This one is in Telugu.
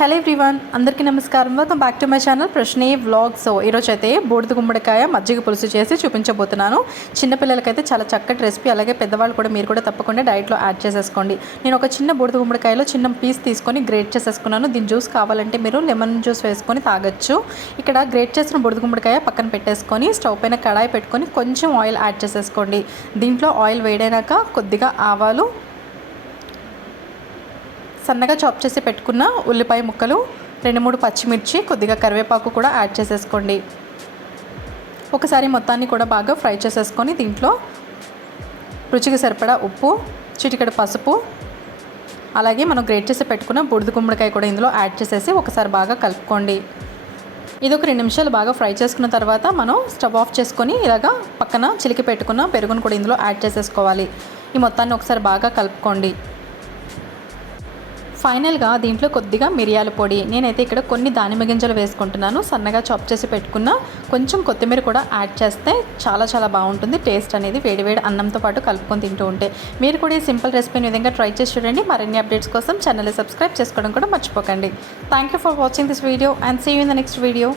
హలో ఎవ్రీవన్ అందరికీ నమస్కారం. Welcome back to my channel ప్రశ్నే వ్లాగ్. సో ఈరోజు అయితే బూడిద గుమ్మడికాయ మజ్జిగ పులుసు చేసి చూపించబోతున్నాను. చిన్నపిల్లలకైతే చాలా చక్కటి రెసిపీ అలాగే పెద్దవాళ్ళు కూడా మీరు కూడా తప్పకుండా డైట్లో యాడ్ చేసేసుకోండి. నేను ఒక చిన్న బూడిద గుమ్మడికాయలో చిన్న పీస్ తీసుకొని గ్రేట్ చేసేసుకున్నాను. దీని జ్యూస్ కావాలంటే మీరు లెమన్ జ్యూస్ వేసుకొని తాగొచ్చు. ఇక్కడ గ్రేట్ చేసిన బూడిద గుమ్మడికాయ పక్కన పెట్టేసుకొని స్టవ్ పైన కడాయి పెట్టుకొని కొంచెం ఆయిల్ యాడ్ చేసేసుకోండి. దీంట్లో ఆయిల్ వేడైనాక కొద్దిగా ఆవాలు సన్నగా చాప్ చేసి పెట్టుకున్న ఉల్లిపాయ ముక్కలు రెండు మూడు పచ్చిమిర్చి కొద్దిగా కరివేపాకు కూడా యాడ్ చేసేసుకోండి. ఒకసారి మొత్తాన్ని కూడా బాగా ఫ్రై చేసేసుకొని దీంట్లో రుచికి సరిపడా ఉప్పు చిటికెడు పసుపు అలాగే మనం గ్రేట్ చేసి పెట్టుకున్న బుడిద గుమ్మడికాయ కూడా ఇందులో యాడ్ చేసేసి ఒకసారి బాగా కలుపుకోండి. ఇది ఒక రెండు నిమిషాలు బాగా ఫ్రై చేసుకున్న తర్వాత మనం స్టవ్ ఆఫ్ చేసుకొని ఇలాగా పక్కన చిలికి పెట్టుకున్న పెరుగును కూడా ఇందులో యాడ్ చేసేసుకోవాలి. ఈ మొత్తాన్ని ఒకసారి బాగా కలుపుకోండి. ఫైనల్గా దీంట్లో కొద్దిగా మిరియాల పొడి. నేనైతే ఇక్కడ కొన్ని దానిమ్మ గింజలు వేసుకుంటున్నాను. సన్నగా చాప్ చేసి పెట్టుకున్న కొంచెం కొత్తిమీర కూడా యాడ్ చేస్తే చాలా చాలా బాగుంటుంది. టేస్ట్ అనేది వేడివేడి అన్నంతో పాటు కలుపుకొని తింటూ ఉంటే. మీరు కూడా ఈ సింపుల్ రెసిపీని విధంగా ట్రై చేసి చూడండి. మరిన్ని అప్డేట్స్ కోసం ఛానల్ని సబ్స్క్రైబ్ చేసుకోవడం కూడా మర్చిపోకండి. Thank you for watching this video and see you in the next video